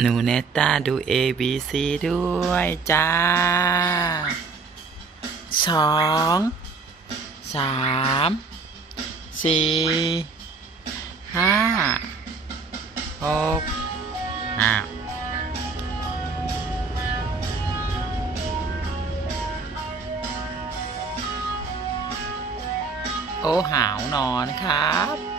หนูเนต้าดู A B C ด้วยจ้าสองสามสี่ห้าหกอ้าวโอ้หาวนอนครับ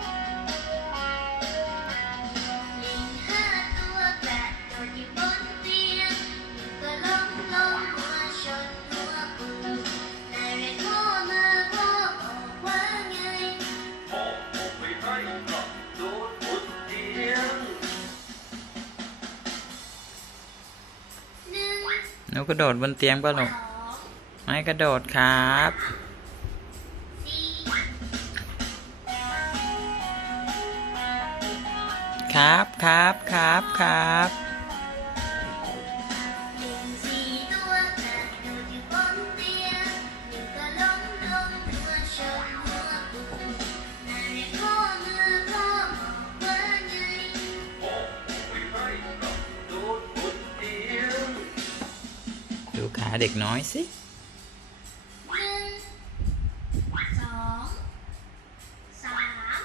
นูกระโดดบนเตียงป่ะลูกไม่กระโดดครับครับครับครับครับ ดูขาเด็กน้อยสิ หนึ่งสองสาม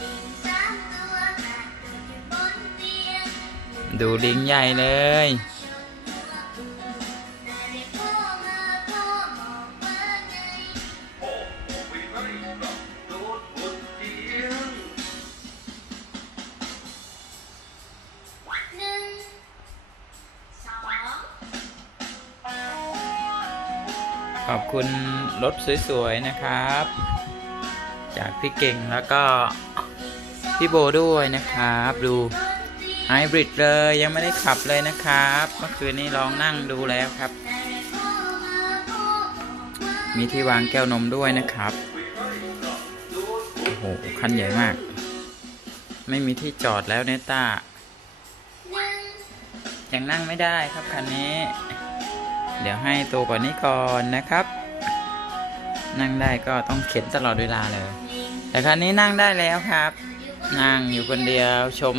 ลิงสามตัวกระโดดอยู่บนเตียง ดูลิงใหญ่เลย ขอบคุณรถสวยๆนะครับ จากพี่เก่งแล้วก็พี่โบด้วยนะครับ ดูไฮบริดเลยยังไม่ได้ขับเลยนะครับ เมื่อคืนนี้ลองนั่งดูแล้วครับ มีที่วางแก้วนมด้วยนะครับโอ้โหคันใหญ่มาก ไม่มีที่จอดแล้วเนต้าหนึ่งยังนั่งไม่ได้ครับคันนี้ เดี๋ยวให้โตกว่านี้ก่อนนะครับ นั่งได้ก็ต้องเข็นตลอดเวลาเลย แต่คันนี้นั่งได้แล้วครับ นั่งอยู่คนเดียวชม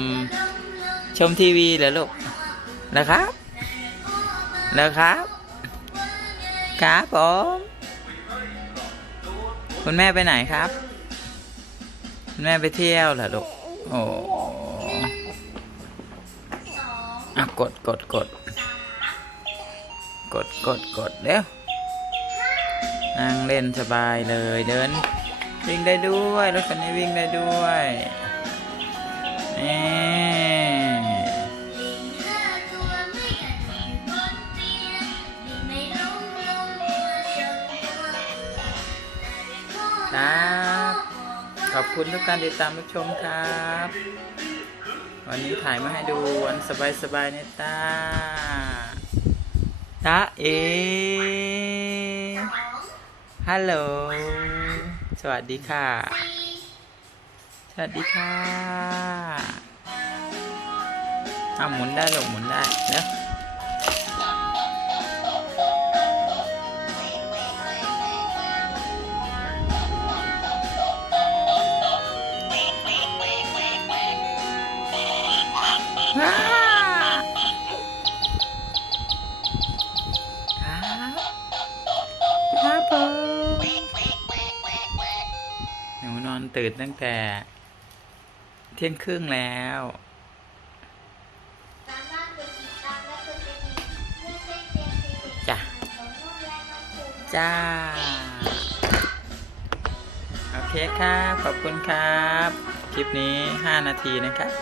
ชมทีวีเหรอลูกแล้วครับแล้วครับ ครับผมคุณแม่ไปไหนครับ คุณแม่ไปเที่ยวเหรอลูก โอ้องอะกดกดกด กดกดกดเร็วนั่งเล่นสบายเลยเดิน วิ่งได้ด้วยรถคันนี้วิ่งได้ด้วยนี่ลิงห้าตัวไม่กระโดดอยู่บนเน่ครับขอบคุณทุกการติดตามรับชมครับ วันนี้ถ่ายมาให้ดูวันสบายๆเนตา ตาเอสองฮัลโหล สวัสดีค่ะสี่สวัสดีค่ะเอาหมุนได้หลงหมุนได้เนอะว้า ตื่นตั้งแต่ เที่ยงครึ่งแล้วจ้ะจ้า โอเคครับ ขอบคุณครับ คลิปนี้ 5 นาทีนะครับ